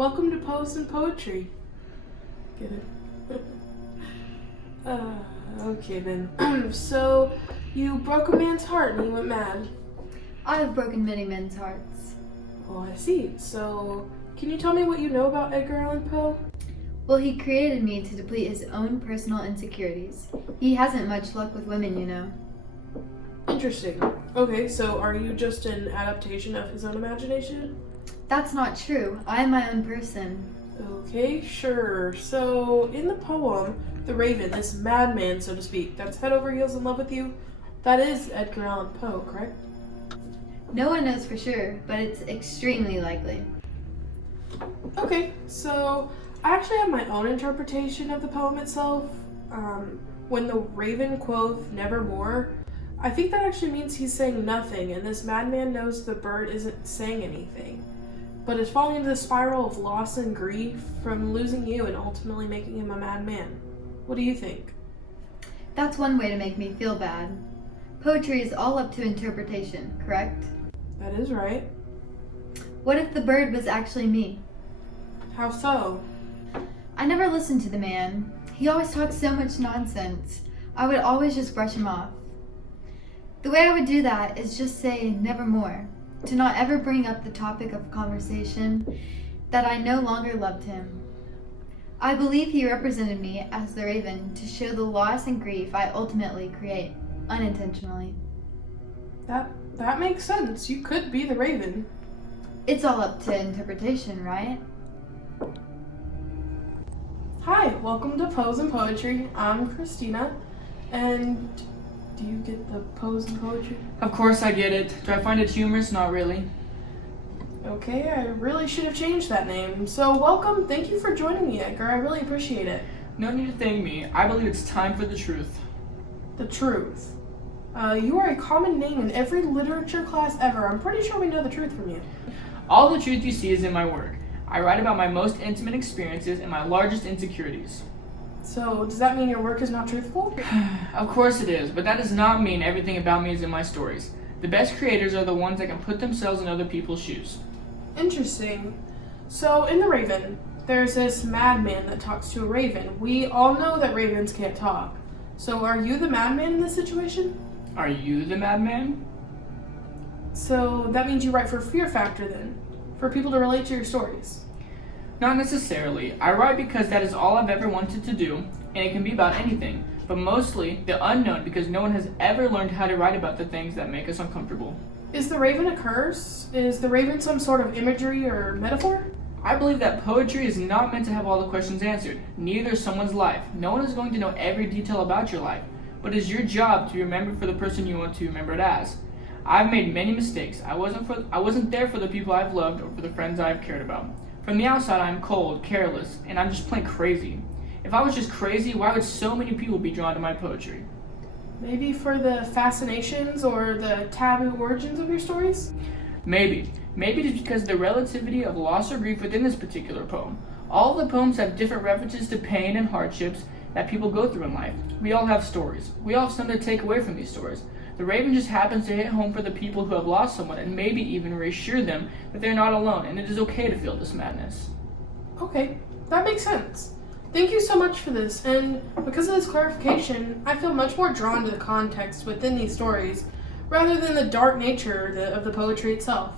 Welcome to Poes and Poetry. Get it? Okay then. So, you broke a man's heart and he went mad. I have broken many men's hearts. Oh, I see. So, can you tell me what you know about Edgar Allan Poe? Well, he created me to deplete his own personal insecurities. He hasn't much luck with women, you know. Interesting. Okay, so are you just an adaptation of his own imagination? That's not true. I am my own person. Okay, sure. So, in the poem, the Raven, this madman, so to speak, that's head over heels in love with you, that is Edgar Allan Poe, correct? No one knows for sure, but it's extremely likely. Okay, so I actually have my own interpretation of the poem itself. When the Raven quoth nevermore, I think that actually means he's saying nothing, and this madman knows the bird isn't saying anything, but is falling into the spiral of loss and grief from losing you and ultimately making him a madman. What do you think? That's one way to make me feel bad. Poetry is all up to interpretation, correct? That is right. What if the bird was actually me? How so? I never listened to the man. He always talked so much nonsense. I would always just brush him off. The way I would do that is just say nevermore, to not ever bring up the topic of conversation that I no longer loved him. I believe he represented me as the Raven to show the loss and grief I ultimately create, unintentionally. That makes sense. You could be the Raven. It's all up to interpretation, right? Hi, welcome to Poes and Poetry. I'm Christina, and do you get the Poes and Poetry? Of course I get it. Do I find it humorous? Not really. Okay, I really should have changed that name. So welcome, thank you for joining me, Edgar. I really appreciate it. No need to thank me. I believe it's time for the truth. The truth. You are a common name in every literature class ever. I'm pretty sure we know the truth from you. All the truth you see is in my work. I write about my most intimate experiences and my largest insecurities. So, does that mean your work is not truthful? Of course it is, but that does not mean everything about me is in my stories. The best creators are the ones that can put themselves in other people's shoes. Interesting. So, in The Raven, there's this madman that talks to a raven. We all know that ravens can't talk. So, are you the madman in this situation? Are you the madman? So, that means you write for fear factor then? For people to relate to your stories? Not necessarily. I write because that is all I've ever wanted to do, and it can be about anything, but mostly the unknown because no one has ever learned how to write about the things that make us uncomfortable. Is the raven a curse? Is the raven some sort of imagery or metaphor? I believe that poetry is not meant to have all the questions answered. Neither is someone's life. No one is going to know every detail about your life, but it's your job to be remembered for the person you want to be remembered as. I've made many mistakes. I wasn't there for the people I've loved or for the friends I've cared about. From the outside, I'm cold, careless, and I'm just plain crazy. If I was just crazy, why would so many people be drawn to my poetry? Maybe for the fascinations or the taboo origins of your stories? Maybe. Maybe it's because of the relativity of loss or grief within this particular poem. All of the poems have different references to pain and hardships that people go through in life. We all have stories. We all have something to take away from these stories. The Raven just happens to hit home for the people who have lost someone and maybe even reassure them that they're not alone and it is okay to feel this madness. Okay, that makes sense. Thank you so much for this, and because of this clarification, I feel much more drawn to the context within these stories rather than the dark nature of the poetry itself.